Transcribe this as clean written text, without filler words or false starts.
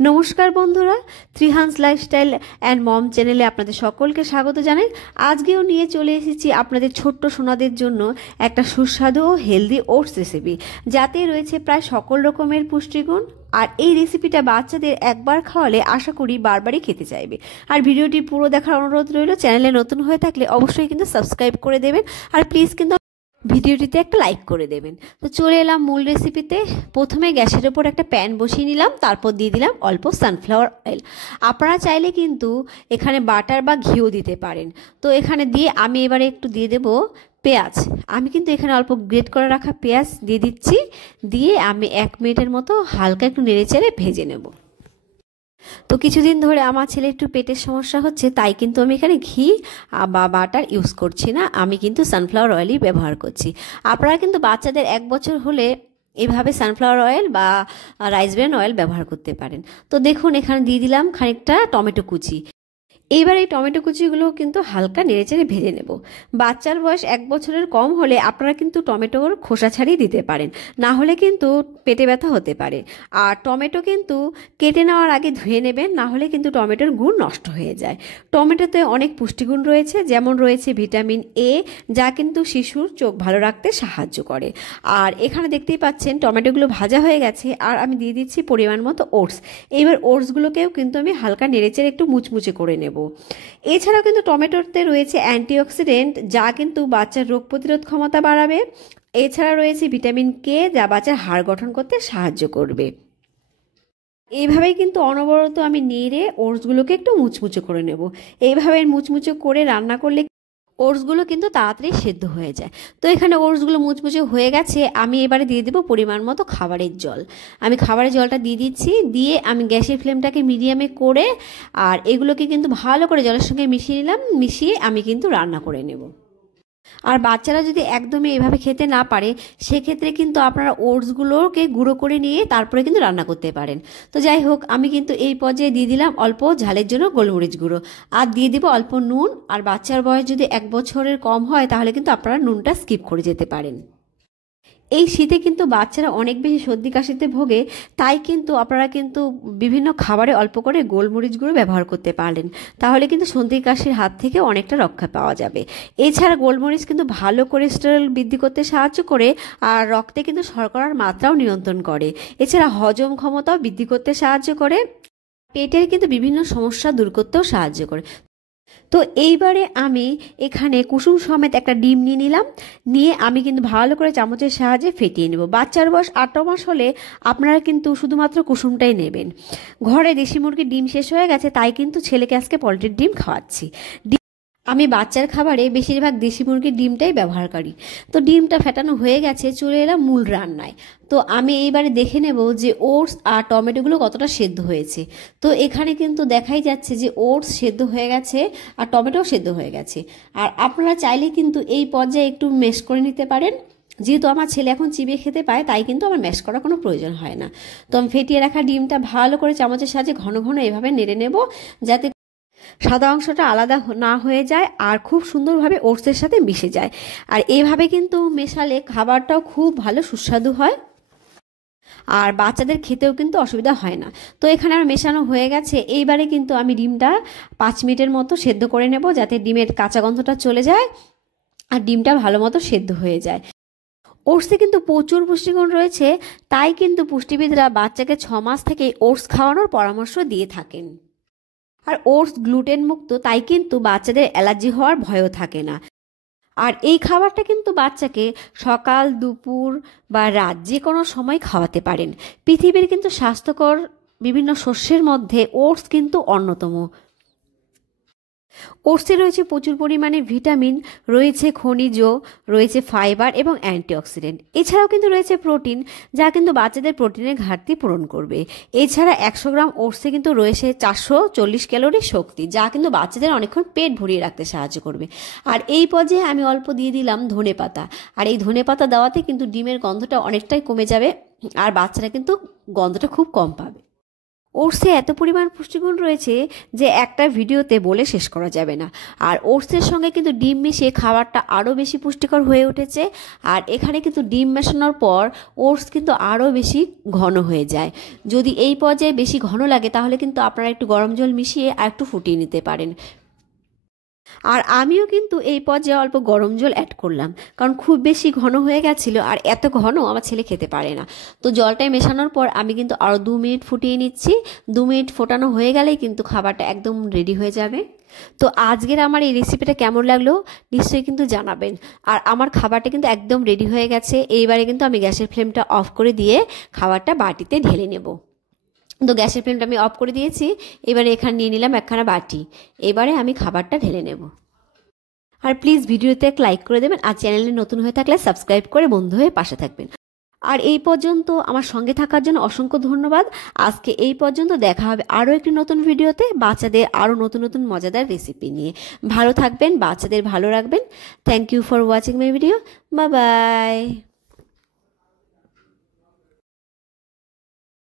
নমস্কার বন্ধুরা, Trihans lifestyle and mom চ্যানেলে আপনাদের সকলকে স্বাগত জানাই। আজকেও নিয়ে চলে এসেছি আপনাদের ছোট্ট সোনাদের জন্য একটা সুস্বাদু ও হেলদি ওটস রেসিপি, যাতে রয়েছে প্রায় সকল রকমের পুষ্টিগুণ। আর এই রেসিপিটা বাচ্চাদের একবার খাওয়ালে আশা করি বারবারই খেতে চাইবে। আর ভিডিওটি পুরো দেখার অনুরোধ রইল। চ্যানেলে নতুন হয়ে থাকলে অবশ্যই কিন্তু সাবস্ক্রাইব করে দেবেন, আর প্লিজ কিন্তু ভিডিওটিতে একটা লাইক করে দেবেন। তো চলে এলাম মূল রেসিপিতে। প্রথমে গ্যাসের ওপর একটা প্যান বসিয়ে নিলাম, তারপর দিয়ে দিলাম অল্প সানফ্লাওয়ার অয়েল। আপনারা চাইলে কিন্তু এখানে বাটার বা ঘিও দিতে পারেন। তো এখানে দিয়ে আমি এবারে একটু দিয়ে দেব পেঁয়াজ। আমি কিন্তু এখানে অল্প গ্রেট করে রাখা পেঁয়াজ দিয়ে দিচ্ছি। দিয়ে আমি 1 মিনিটের মতো হালকা একটু নেড়েচেড়ে ভেজে নেব। তো কিছুদিন ধরে আমার ছেলে একটু পেটের সমস্যা হচ্ছে, তাই কিন্তু আমি এখানে ঘি বা বাটার ইউজ করছি না, আমি কিন্তু সানফ্লাওয়ার অয়েলই ব্যবহার করছি। আপনারা কিন্তু বাচ্চাদের 1 বছর হলে এভাবে সানফ্লাওয়ার অয়েল বা রাইস ব্র্যান অয়েল ব্যবহার করতে পারেন। তো দেখুন এখানে দিয়ে দিলাম খানিকটা টমেটো কুচি। এইবার এই টমেটো কুচিগুলো কিন্তু হালকা নেড়েচেড়ে ভেজে নেব। বাচ্চার বয়স 1 বছরের কম হলে আপনারা কিন্তু টমেটোর খোসা ছাড়িয়ে দিতে পারেন, না হলে কিন্তু পেটে ব্যথা হতে পারে। আর টমেটো কিন্তু কেটে নেওয়ার আগে ধুয়ে নেবেন, না হলে কিন্তু টমেটোর গুণ নষ্ট হয়ে যায়। টমেটোতে অনেক পুষ্টিগুণ রয়েছে, যেমন রয়েছে ভিটামিন এ, যা কিন্তু শিশুর চোখ ভালো রাখতে সাহায্য করে। আর এখানে দেখতেই পাচ্ছেন টমেটোগুলো ভাজা হয়ে গেছে, আর আমি দিয়ে দিচ্ছি পরিমাণ মতো ওটস। এইবার ওটসগুলোকেও কিন্তু আমি হালকা নেড়েচেড়ে একটু মুচমুচে করে নেব। এছাড়াও কিন্তু টমেটোতে রয়েছে অ্যান্টিঅক্সিডেন্ট, যা কিন্তু বাচ্চার রোগ প্রতিরোধ ক্ষমতা বাড়াবে। এছাড়া রয়েছে ভিটামিন কে, যা বাচ্চার হাড় গঠন করতে সাহায্য করবে। এইভাবেই কিন্তু অনবরত আমি নেড়ে ওটসগুলোকে একটু মুচমুচে করে নেব। এইভাবে মুচমুচে করে রান্না করলে ওটসগুলো কিন্তু তাড়াতাড়ি সেদ্ধ হয়ে যায়। তো এখানে ওটসগুলো মুচমুচে হয়ে গেছে, আমি এবারে দিয়ে দেবো পরিমাণ মতো খাবারের জল। আমি খাবারের জলটা দিয়ে দিচ্ছি। দিয়ে আমি গ্যাসের ফ্লেমটাকে মিডিয়ামে করে আর এগুলোকে কিন্তু ভালো করে জলের সঙ্গে মিশিয়ে নিলাম। মিশিয়ে আমি কিন্তু রান্না করে নেব। আর বাচ্চারা যদি একদমই এভাবে খেতে না পারে, সেক্ষেত্রে কিন্তু আপনারা ওটসগুলোকে গুঁড়ো করে নিয়ে তারপরে কিন্তু রান্না করতে পারেন। তো যাই হোক, আমি কিন্তু এই পর্যায়ে দিয়ে দিলাম অল্প ঝালের জন্য গোলমরিচ গুঁড়ো, আর দিয়ে দিব অল্প নুন। আর বাচ্চার বয়স যদি 1 বছরের কম হয়, তাহলে কিন্তু আপনারা নুনটা স্কিপ করে যেতে পারেন। এই শীতে কিন্তু বাচ্চারা অনেক বেশি সর্দি কাশিতে ভোগে, তাই কিন্তু আপনারা কিন্তু বিভিন্ন খাবারে অল্প করে গোলমরিচ গুঁড়ো ব্যবহার করতে পারলেন, তাহলে কিন্তু সর্দি কাশির হাত থেকে অনেকটা রক্ষা পাওয়া যাবে। এছাড়া গোলমরিচ কিন্তু ভালো কোলেস্টেরল বৃদ্ধি করতে সাহায্য করে, আর রক্তে কিন্তু শর্করার মাত্রাও নিয়ন্ত্রণ করে। এছাড়া হজম ক্ষমতাও বৃদ্ধি করতে সাহায্য করে, পেটের কিন্তু বিভিন্ন সমস্যা দূর করতেও সাহায্য করে। তো এইবারে আমি এখানে কুসুম সমেত একটা ডিম নিয়ে নিলাম। নিয়ে আমি কিন্তু ভালো করে চামচের সাহায্যে ফেটিয়ে নেব। বাচ্চার বয়স 8 মাস হলে আপনারা কিন্তু শুধুমাত্র কুসুমটাই নেবেন। ঘরে দেশি মুরগির ডিম শেষ হয়ে গেছে, তাই কিন্তু ছেলেকে আজকে পোলট্রির ডিম খাওয়াচ্ছি। আমি বাচ্চার খাবারে বেশিরভাগ দেশি মুরগির ডিমটাই ব্যবহার করি। তো ডিমটা ফেটানো হয়ে গেছে, চলে এলাম মূল রান্নায়। তো আমি এইবারে দেখে নেব যে ওটস আর টমেটোগুলো কতটা সেদ্ধ হয়েছে। তো এখানে কিন্তু দেখাই যাচ্ছে যে ওটস সেদ্ধ হয়ে গেছে আর টমেটোও সেদ্ধ হয়ে গেছে। আর আপনারা চাইলে কিন্তু এই পর্যায়ে একটু ম্যাশ করে নিতে পারেন। যেহেতু আমার ছেলে এখন চিবিয়ে খেতে পায়, তাই কিন্তু আমার ম্যাশ করার কোনো প্রয়োজন হয় না। তো আমি ফেটিয়ে রাখা ডিমটা ভালো করে চামচের সাহায্যে ঘন ঘন এভাবে নেড়ে নেব, যাতে সাদা অংশটা আলাদা না হয়ে যায় আর খুব সুন্দরভাবে ওটসের সাথে মিশে যায়। আর এইভাবে কিন্তু মেশালে খাবারটাও খুব ভালো সুস্বাদু হয়, আর বাচ্চাদের খেতেও কিন্তু অসুবিধা হয় না। তো এখানে আমার মেশানো হয়ে গেছে। এইবারে কিন্তু আমি ডিমটা 5 মিনিটের মতো সেদ্ধ করে নেব, যাতে ডিমের কাঁচা গন্ধটা চলে যায় আর ডিমটা ভালো মতো সেদ্ধ হয়ে যায়। ওটসে কিন্তু প্রচুর পুষ্টিগুণ রয়েছে, তাই কিন্তু পুষ্টিবিদরা বাচ্চাকে 6 মাস থেকে ওটস খাওয়ানোর পরামর্শ দিয়ে থাকেন। আর ওটস গ্লুটেন মুক্ত, তাই কিন্তু বাচ্চাদের অ্যালার্জি হওয়ার ভয়ও থাকে না। আর এই খাবারটা কিন্তু বাচ্চাকে সকাল, দুপুর বা রাত যে কোনো সময় খাওয়াতে পারেন। পৃথিবীর কিন্তু স্বাস্থ্যকর বিভিন্ন শস্যের মধ্যে ওটস কিন্তু অন্যতম। ওটসে রয়েছে প্রচুর পরিমাণে ভিটামিন, রয়েছে খনিজ, রয়েছে ফাইবার এবং অ্যান্টিঅক্সিডেন্ট। এছাড়াও কিন্তু রয়েছে প্রোটিন, যা কিন্তু বাচ্চাদের প্রোটিনের ঘাটতি পূরণ করবে। এছাড়া 100 গ্রাম ওটসে কিন্তু রয়েছে 440 ক্যালোরি শক্তি, যা কিন্তু বাচ্চাদের অনেকক্ষণ পেট ভরিয়ে রাখতে সাহায্য করবে। আর এই পর্যায়ে আমি অল্প দিয়ে দিলাম ধনেপাতা। আর এই ধনেপাতা দেওয়াতে কিন্তু ডিমের গন্ধটা অনেকটাই কমে যাবে, আর বাচ্চারা কিন্তু গন্ধটা খুব কম পাবে। ওটসে এত পরিমাণ পুষ্টিগুণ রয়েছে যে একটা ভিডিওতে বলে শেষ করা যাবে না। আর ওটসের সঙ্গে কিন্তু ডিম মিশিয়ে খাবারটা আরও বেশি পুষ্টিকর হয়ে উঠেছে। আর এখানে কিন্তু ডিম মেশানোর পর ওটস কিন্তু আরও বেশি ঘন হয়ে যায়। যদি এই পর্যায়ে বেশি ঘন লাগে তাহলে কিন্তু আপনারা একটু গরম জল মিশিয়ে আর একটু ফুটিয়ে নিতে পারেন। আর আমিও কিন্তু এই পর্যায়ে অল্প গরম জল অ্যাড করলাম, কারণ খুব বেশি ঘন হয়ে গেছিলো আর এত ঘন আমার ছেলে খেতে পারে না। তো জলটায় মেশানোর পর আমি কিন্তু আরও 2 মিনিট ফুটিয়ে নিচ্ছি। 2 মিনিট ফোটানো হয়ে গেলেই কিন্তু খাবারটা একদম রেডি হয়ে যাবে। তো আজকের আমার এই রেসিপিটা কেমন লাগলো নিশ্চয়ই কিন্তু জানাবেন। আর আমার খাবারটা কিন্তু একদম রেডি হয়ে গেছে। এইবারে কিন্তু আমি গ্যাসের ফ্লেমটা অফ করে দিয়ে খাবারটা বাটিতে ঢেলে নেব। তো গ্যাসের ফ্লেমটা আমি অফ করে দিয়েছি। এবারে এখানে নিয়ে নিলাম একখানা বাটি। এবারে আমি খাবারটা ঢেলে নেব। আর প্লিজ ভিডিওতে এক লাইক করে দেবেন, আর চ্যানেলে নতুন হয়ে থাকলে সাবস্ক্রাইব করে বন্ধু হয়ে পাশে থাকবেন। আর এই পর্যন্ত আমার সঙ্গে থাকার জন্য অসংখ্য ধন্যবাদ। আজকে এই পর্যন্ত, দেখা হবে আরও একটি নতুন ভিডিওতে বাচ্চাদের আরও নতুন নতুন মজাদার রেসিপি নিয়ে। ভালো থাকবেন, বাচ্চাদের ভালো রাখবেন। Thank you for watching my video. Bye by.